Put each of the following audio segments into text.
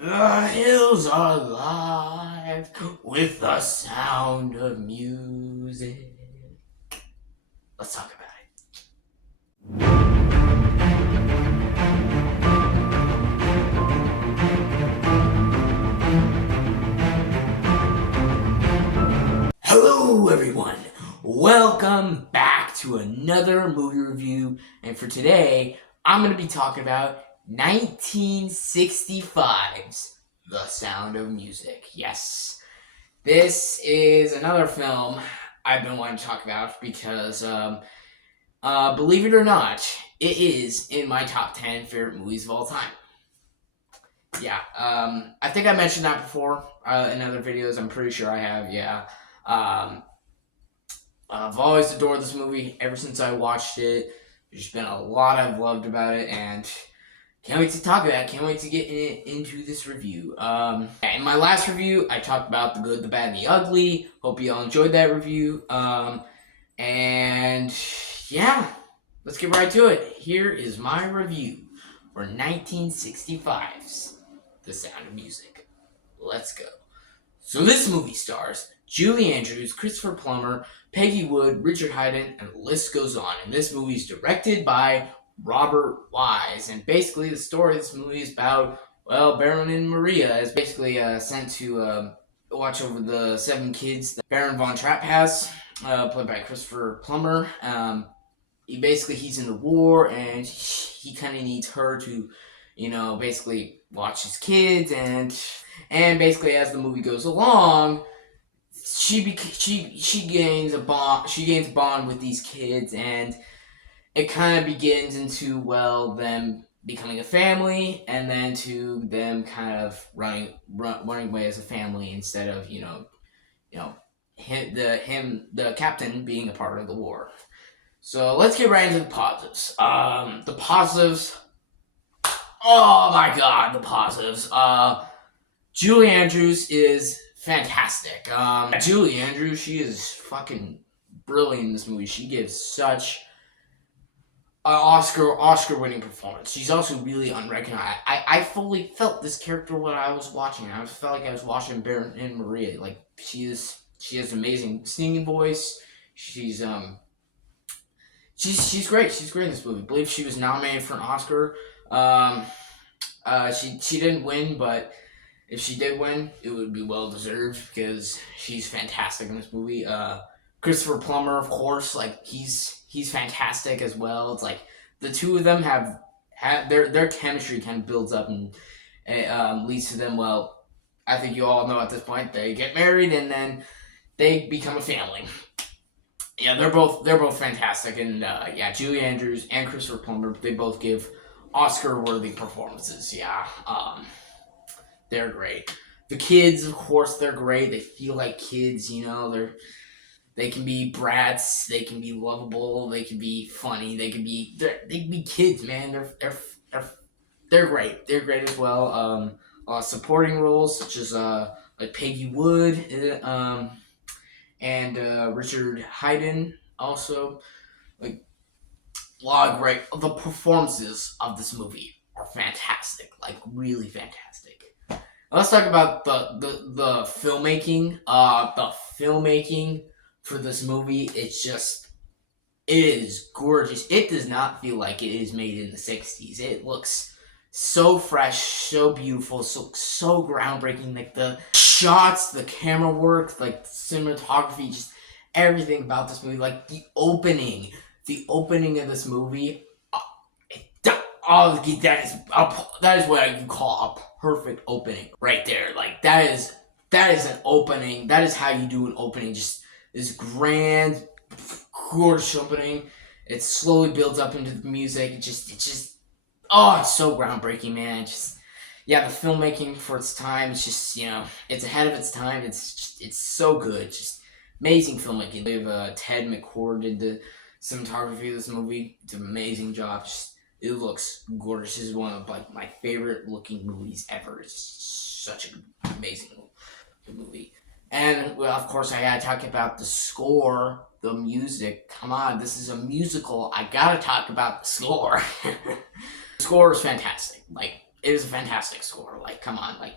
The hills are alive with the sound of music. Let's talk about it. Hello, everyone. Welcome back to another movie review. And for today, I'm going to be talking about 1965's The Sound of Music. Yes, this is another film I've been wanting to talk about because, believe it or not, it is in my top 10 favorite movies of all time. Yeah, I think I mentioned that before in other videos. I'm pretty sure I have, yeah. I've always adored this movie ever since I watched it. There's been a lot I've loved about it, and can't wait to talk about it. Can't wait to get into this review. In my last review, I talked about the good, the bad, and the ugly. Hope you all enjoyed that review. And yeah, let's get right to it. Here is my review for 1965's The Sound of Music. Let's go. So this movie stars Julie Andrews, Christopher Plummer, Peggy Wood, Richard Haydn, and the list goes on. And this movie is directed by Robert Wise. And basically the story of this movie is about, well, Baron and Maria is basically sent to watch over the 7 kids that Baron von Trapp has, played by Christopher Plummer. He's in the war, and he kind of needs her to, basically watch his kids, and basically as the movie goes along, she gains a bond with these kids, and it kind of begins into, well, them becoming a family, and then to them kind of running away as a family instead of the captain being a part of the war. So let's get right into the positives. The positives. Oh my god, the positives. Julie Andrews is fantastic. Julie Andrews, she is fucking brilliant in this movie. She gives such an Oscar-winning performance. She's also really unrecognized. I fully felt this character when I was watching. I felt like I was watching Baron and Maria. Like she has an amazing singing voice. She's great. She's great in this movie. I believe she was nominated for an Oscar. She didn't win, but if she did win, it would be well deserved because she's fantastic in this movie. Christopher Plummer, of course, like he's fantastic as well. It's like the two of them have their chemistry kind of builds up and leads to them. Well, I think you all know at this point they get married and then they become a family. Yeah, they're both fantastic, and Julie Andrews and Christopher Plummer, they both give Oscar-worthy performances. Yeah, they're great. The kids, of course, they're great. They feel like kids, they can be brats, they can be lovable, they can be funny, they can be kids, man. They're great. They're great as well. Supporting roles such as like Peggy Wood, and Richard Haydn also. Like a lot of great. The performances of this movie are fantastic, like really fantastic. Let's talk about the filmmaking. The filmmaking for this movie, it is gorgeous. It does not feel like it is made in the 60s. It looks so fresh, so beautiful, so groundbreaking. Like the shots, the camera work, like cinematography, just everything about this movie. Like the opening of this movie. That is what I can call a perfect opening right there. Like that is an opening. That is how you do an opening. Just this grand, gorgeous opening. It slowly builds up into the music. It's so groundbreaking, man. The filmmaking for its time, it's just, it's ahead of its time. It's so good. Just amazing filmmaking. We have Ted McCord did the cinematography of this movie. It's an amazing job. It looks gorgeous. This is one of my favorite looking movies ever. It's such an amazing movie. And well, of course, I gotta talk about the score, the music. Come on, this is a musical. I gotta talk about the score. The score is fantastic. Like it is a fantastic score. Like, come on, like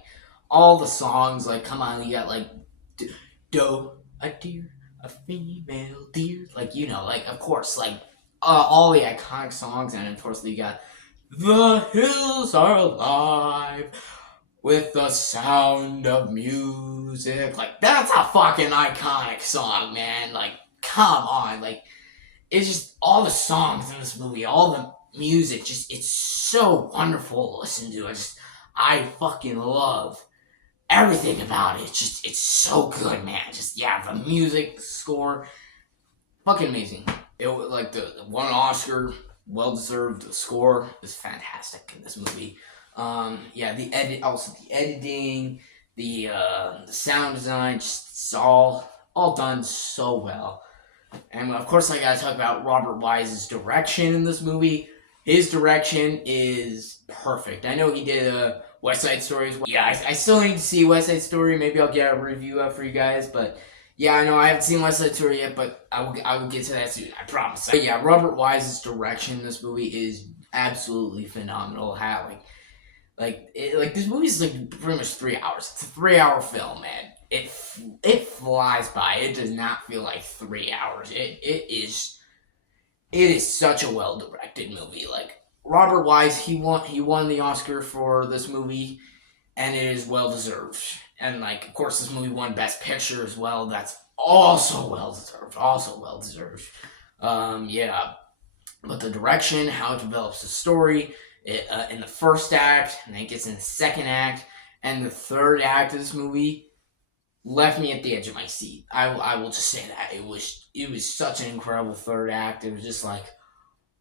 all the songs, like, come on, you got like doe, a deer, a female deer, like, you know, like, of course, like all the iconic songs, and of course you got the hills are alive with the sound of music. Like, that's a fucking iconic song, man. Like, come on, like, it's just all the songs in this movie, all the music, just it's so wonderful to listen to. I fucking love everything about it. It's so good, man. Just yeah, the music, the score, fucking amazing. It like the one Oscar, well deserved. The score is fantastic in this movie. Yeah, also the editing, the sound design, just it's all done so well. And of course, I gotta talk about Robert Wise's direction in this movie. His direction is perfect. I know he did a West Side Story as well. Yeah, I still need to see West Side Story. Maybe I'll get a review out for you guys. But yeah, I know I haven't seen West Side Story yet, but I will get to that soon. I promise. But yeah, Robert Wise's direction in this movie is absolutely phenomenal. How like this movie is like pretty much 3 hours. It's a 3 hour film, man. It flies by. It does not feel like 3 hours. It is such a well directed movie. Like Robert Wise, he won the Oscar for this movie, and it is well deserved. And like, of course, this movie won Best Picture as well. That's also well deserved. Also well deserved. Yeah, but the direction, how it develops the story, in the first act, and then it gets in the second act, and the third act of this movie left me at the edge of my seat. I will just say that it was such an incredible third act. It was just like,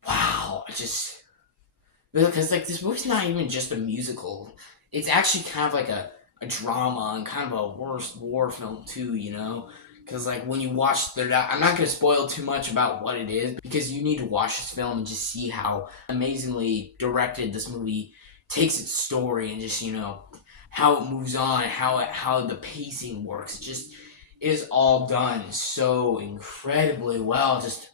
wow, because like this movie's not even just a musical. It's actually kind of like a drama and kind of a war film too, you know. Because like when you watch third act, I'm not gonna spoil too much about what it is because you need to watch this film and just see how amazingly directed this movie takes its story and just, you know, how it moves on, how the pacing works. It is all done so incredibly well. Just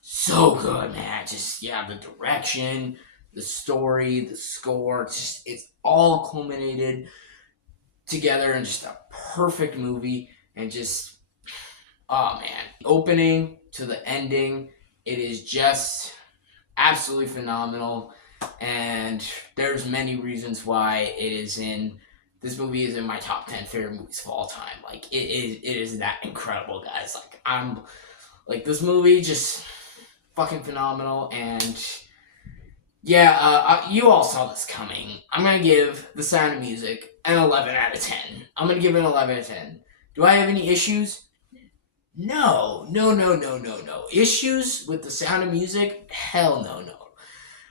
so good, man. Just yeah, the direction, the story, the score. It's all culminated together in just a perfect movie. And just oh man, opening to the ending, it is just absolutely phenomenal. And there's many reasons why this movie is in my top 10 favorite movies of all time. Like it is that incredible, guys. Like this movie just fucking phenomenal. And yeah, you all saw this coming. I'm gonna give The Sound of Music an 11 out of 10. I'm gonna give it an 11 out of 10. Do I have any issues? No. Issues with The Sound of Music? Hell no.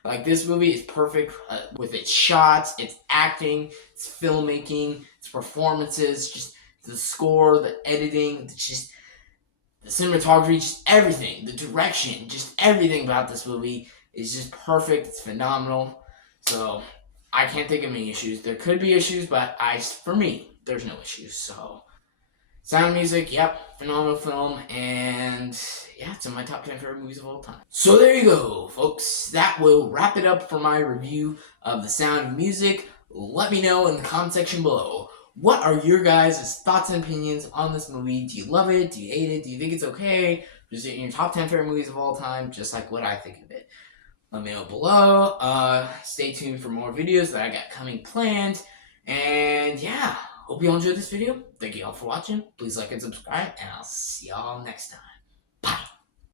Like, this movie is perfect with its shots, its acting, its filmmaking, its performances, just the score, the editing, just the cinematography, just everything, the direction, just everything about this movie is just perfect. It's phenomenal. So, I can't think of any issues. There could be issues, but for me, there's no issues. So, Sound of Music, yep, phenomenal film, and yeah, it's in my top 10 favorite movies of all time. So there you go, folks. That will wrap it up for my review of The Sound of Music. Let me know in the comment section below. What are your guys' thoughts and opinions on this movie? Do you love it? Do you hate it? Do you think it's okay? Is it in your top 10 favorite movies of all time? Just like what I think of it. Let me know below. Stay tuned for more videos that I got coming planned. And yeah. Hope you all enjoyed this video. Thank you all for watching. Please like and subscribe, and I'll see y'all next time.